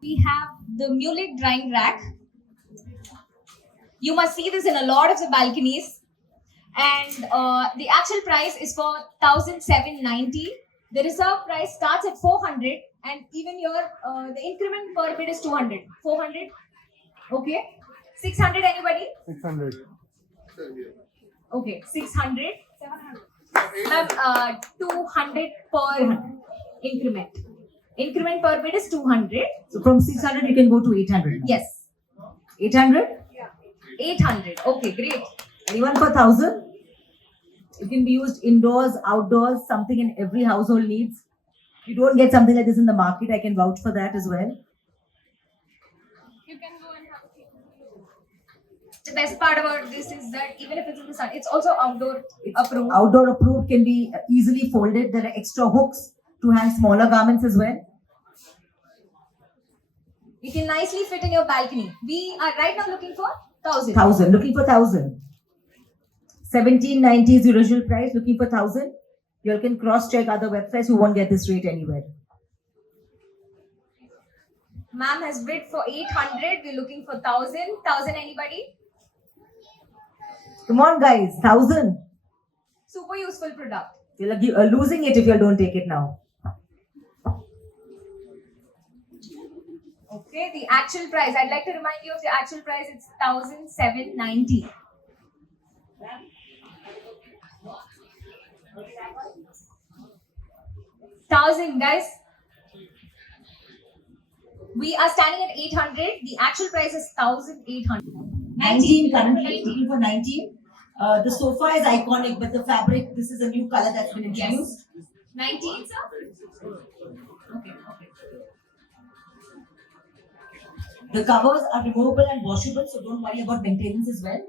We have the Mulek drying rack. You must see this in a lot of the balconies. And the actual price is for 1,790. The reserve price starts at 400, and even your the increment per bid is 200. 400. Okay. 600. Anybody? 600. Okay. 600. 700. Ma'am, 200 per increment. Increment per bid is 200. So from 600 you can go to 800. Yes. 800? 800. Okay, great. Anyone for 1000? It can be used indoors, outdoors, something in every household needs. You don't get something like this in the market. I can vouch for that as well. You can go and have a look. The best part about this is that even if it's in the sun, it's also outdoor approved. Outdoor approved, can be easily folded. There are extra hooks to hang smaller garments as well. It can nicely fit in your balcony. We are right now looking for 1,000. 1000. Looking for 1000. 1790 is the original price. Looking for 1000. You all can cross check other websites. You won't get this rate anywhere. Ma'am has bid for 800. We're looking for 1,000. 1,000 anybody? Come on, guys. 1000. Super useful product. You're losing it if you all don't take it now. Okay, the actual price. I'd like to remind you of the actual price. It's 1,790. Thousand, guys. We are standing at 800. The actual price is 1,800. 19 currently. Looking for 19. The sofa is iconic, but the fabric, this is a new color that's been introduced. 19, sir? Okay. The covers are removable and washable, so don't worry about maintenance as well.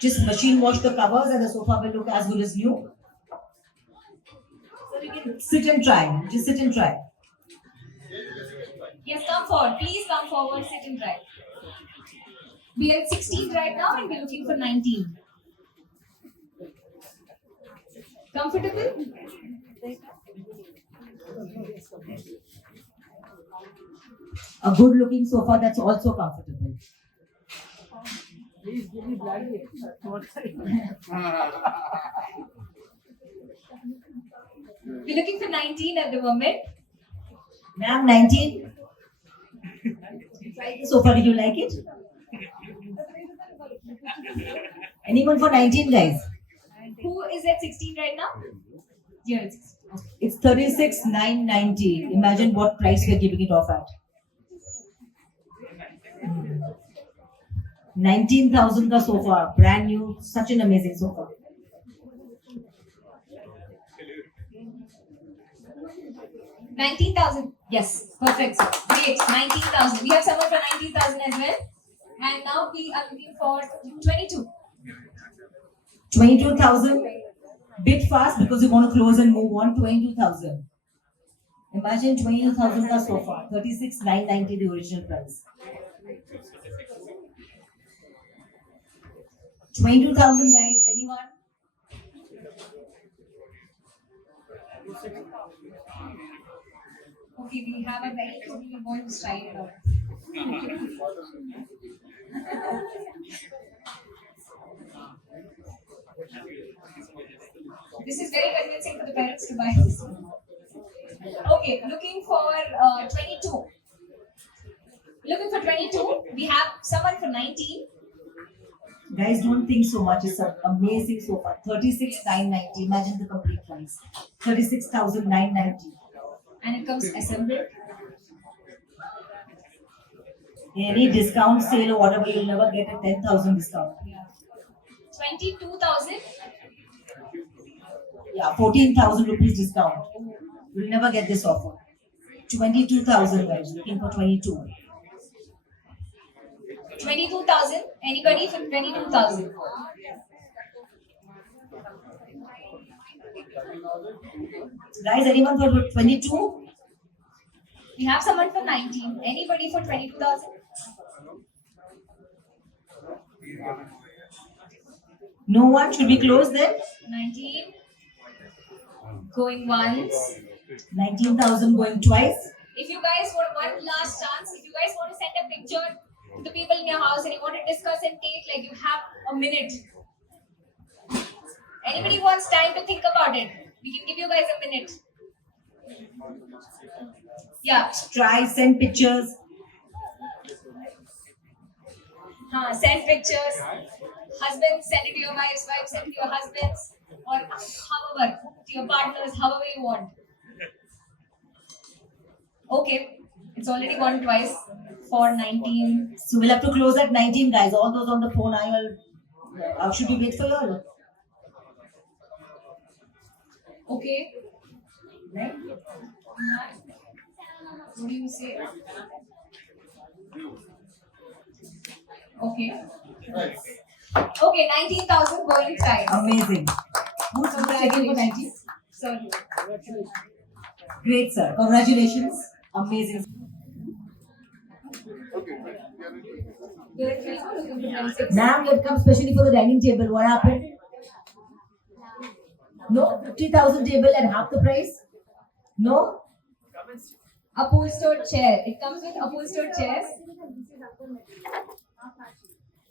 Just machine wash the covers and the sofa will look as good as new. So you can sit and try. Just sit and try. Yes, come forward. Please come forward, sit and try. We are at 16 right now and we're looking for 19. Comfortable? A good looking sofa that's also comfortable. Please give me blanket. We're looking for 19 at the moment. Ma'am, 19. You tried the sofa, did you like it? Anyone for 19, guys? Who is at 16 right now? Here it's 16. It's 36,990. Imagine what price we're giving it off at. 19,000 ka sofa, brand new, such an amazing sofa. $19,000. Yes, perfect. Sir. Great. 19,000. We have someone for 19,000 as well. And now we are looking for 22. 22,000. Bit fast because we want to close and move on. 22,000. Imagine 22,000 ka sofa. 36,990 the original price. 22,000 guys. Anyone? Okay, we have a very cute little boy who's trying it out. This is very convincing for the parents to buy this. Okay, looking for 22. Looking for 22. We have someone for 19. Guys, don't think so much. It's an amazing sofa. 36,990. Imagine the complete price. 36,990. And it comes assembled. Any discount sale or whatever, you'll never get a 10,000 discount. 22,000. Yeah, 14,000 rupees discount. You'll never get this offer. 22,000 guys. Looking for 22. 22,000. Anybody for 22,000? Guys, anyone for 22? We have someone for 19. Anybody for 22,000? No one? Should we close then? 19. Going once. 19,000 going twice. If you guys want one last chance, if you guys want to send a picture to the people in your house and you want to discuss and take, like, you have a minute. Anybody wants time to think about it? We can give you guys a minute. Yeah. Try, send pictures. Send pictures. Husbands, send it to your wives. Wives, send it to your husbands. Or however, to your partners, however you want. Okay. It's already gone twice for 19. So we'll have to close at 19, guys. All those on the phone, should we wait for you all? Okay. Right? What do you say? Okay. Okay, 19,000 going twice. Amazing. Who's taking for 19? Sorry. Great, sir. Congratulations. Amazing. You're at 24, looking for 26. Ma'am, you had come specially for the dining table. What happened? No? 50,000 table at half the price? No? Upholstered chair. It comes with upholstered chairs.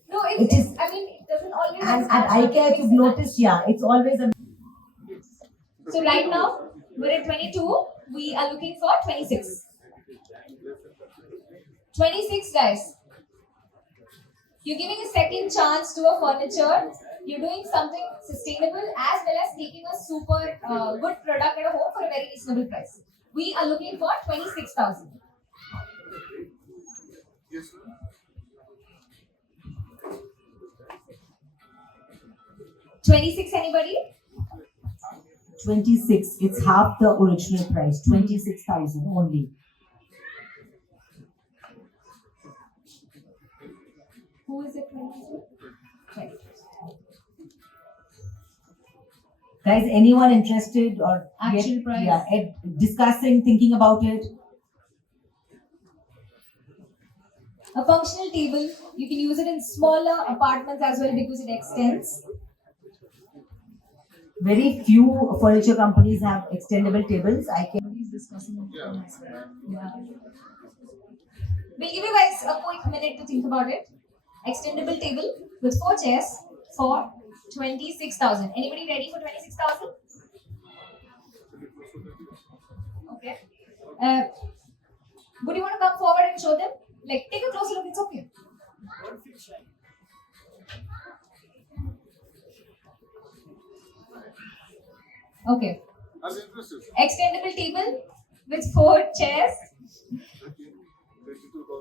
No, It is- I mean, it doesn't always. And at IKEA, if you've noticed, yeah, it's always a. So right now, we're at 22. We are looking for 26. 26, guys. You're giving a second chance to a furniture. You're doing something sustainable as well as taking a super good product at a home for a very reasonable price. We are looking for 26,000. 26, anybody? 26. It's half the original price. 26,000 only. Who is it? 26? Right. Guys, anyone interested or Actual price? Yeah, discussing, thinking about it. A functional table. You can use it in smaller apartments as well because it extends. Very few furniture companies have extendable tables. Nobody's discussing it. Yeah. We'll give you guys a quick minute to think about it. Extendable table with 4 chairs for 26,000. Anybody ready for 26,000? Okay. Would you want to come forward and show them? Like, take a closer look. It's okay. Okay. Extendable table with 4 chairs.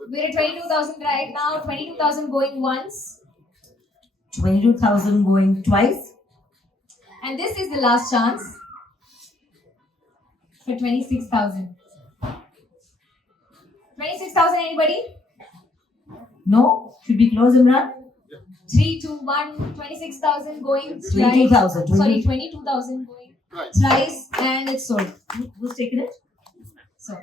We're at 22,000 right now. 22,000 going once. 22,000 going twice. And this is the last chance for 26,000. 26,000, anybody? No? Should we close, Imran? 3, 2, 1. 26,000 going twice. 22,000. Sorry, 22,000 going twice. And it's sold. Who's taken it? So.